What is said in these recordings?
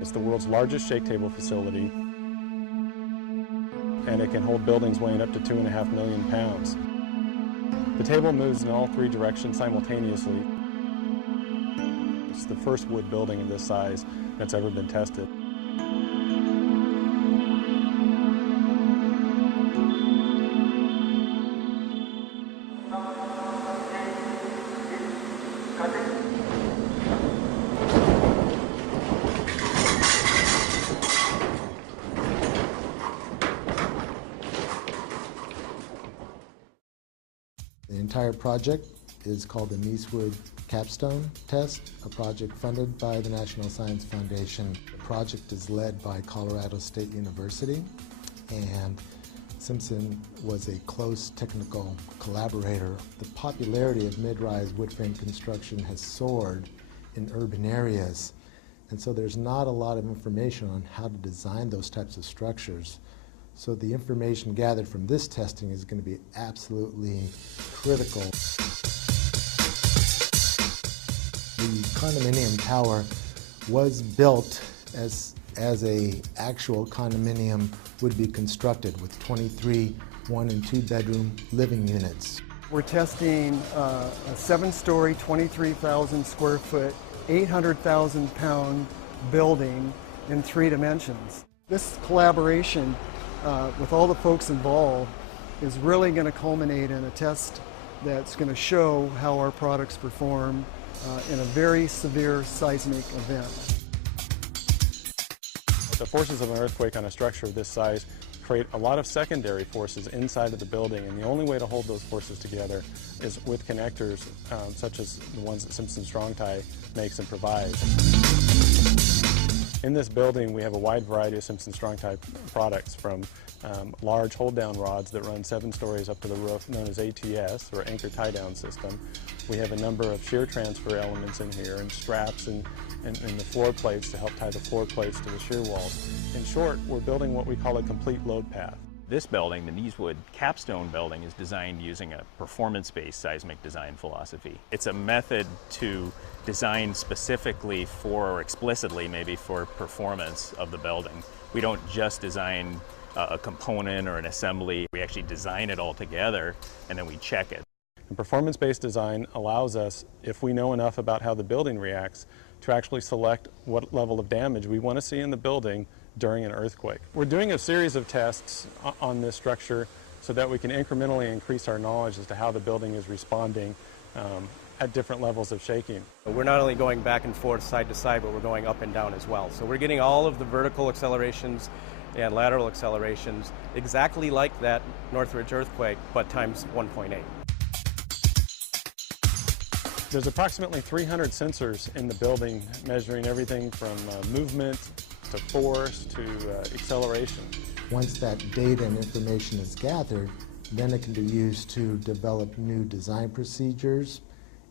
It's the world's largest shake table facility, and it can hold buildings weighing up to 2.5 million pounds. The table moves in all 3 directions simultaneously. It's the first wood building of this size that's ever been tested. The entire project is called the Niecewood Capstone Test, a project funded by the National Science Foundation. The project is led by Colorado State University, and Simpson was a close technical collaborator. The popularity of mid-rise wood frame construction has soared in urban areas, and so there's not a lot of information on how to design those types of structures. So the information gathered from this testing is going to be absolutely critical. The condominium tower was built as a actual condominium would be constructed with 23 1- and 2-bedroom living units. We're testing a 7-story, 23,000 square foot, 800,000 pound building in 3 dimensions. This collaboration with all the folks involved is really going to culminate in a test that's going to show how our products perform in a very severe seismic event. The forces of an earthquake on a structure of this size create a lot of secondary forces inside of the building, and the only way to hold those forces together is with connectors such as the ones that Simpson Strong Tie makes and provides. In this building, we have a wide variety of Simpson Strong Tie products, from large hold-down rods that run 7 stories up to the roof, known as ATS, or anchor tie-down system. We have a number of shear transfer elements in here, and straps and the floor plates to help tie the floor plates to the shear walls. In short, we're building what we call a complete load path. This building, the Niecewood Capstone building, is designed using a performance-based seismic design philosophy. It's a method to design specifically for, or explicitly maybe, for performance of the building. We don't just design a component or an assembly. We actually design it all together and then we check it. And performance-based design allows us, if we know enough about how the building reacts, to actually select what level of damage we want to see in the building during an earthquake. We're doing a series of tests on this structure so that we can incrementally increase our knowledge as to how the building is responding at different levels of shaking. We're not only going back and forth, side to side, but we're going up and down as well. So we're getting all of the vertical accelerations and lateral accelerations exactly like that Northridge earthquake, but times 1.8. There's approximately 300 sensors in the building, measuring everything from movement to force to acceleration. Once that data and information is gathered, then it can be used to develop new design procedures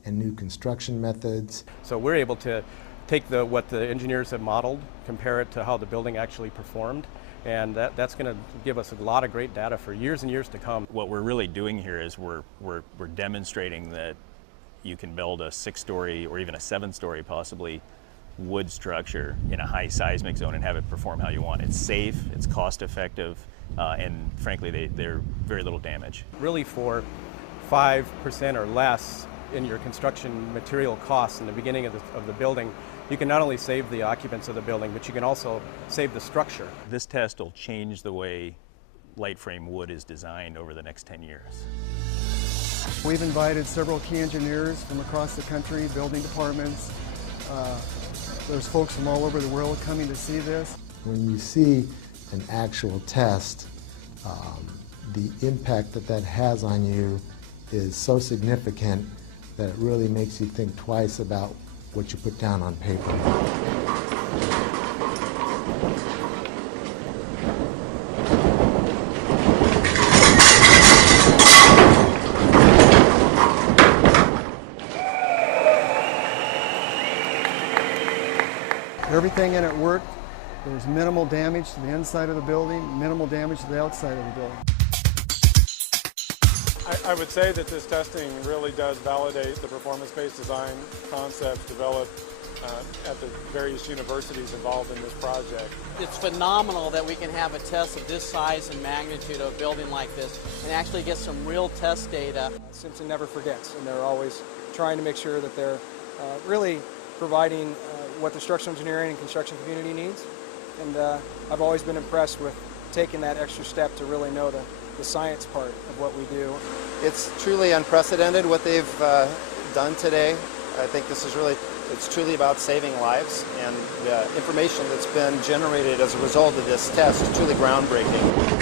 and new construction methods. So we're able to take what the engineers have modeled, compare it to how the building actually performed, and that's going to give us a lot of great data for years and years to come. What we're really doing here is we're demonstrating that you can build a 6-story or even a 7-story possibly wood structure in a high seismic zone and have it perform how you want. It's safe, it's cost effective, and frankly they're very little damage. Really, for 5% or less in your construction material costs in the beginning of the building, you can not only save the occupants of the building, but you can also save the structure. This test will change the way light frame wood is designed over the next 10 years. We've invited several key engineers from across the country, building departments. There's folks from all over the world coming to see this. When you see an actual test, the impact that has on you is so significant that it really makes you think twice about what you put down on paper. Everything in it worked. There's minimal damage to the inside of the building, minimal damage to the outside of the building. I would say that this testing really does validate the performance-based design concepts developed at the various universities involved in this project. It's phenomenal that we can have a test of this size and magnitude of a building like this and actually get some real test data. Simpson never forgets, and they're always trying to make sure that they're really providing what the structural engineering and construction community needs. And I've always been impressed with taking that extra step to really know the science part of what we do. It's truly unprecedented what they've done today. I think this is really, it's truly about saving lives, and the information that's been generated as a result of this test is truly groundbreaking.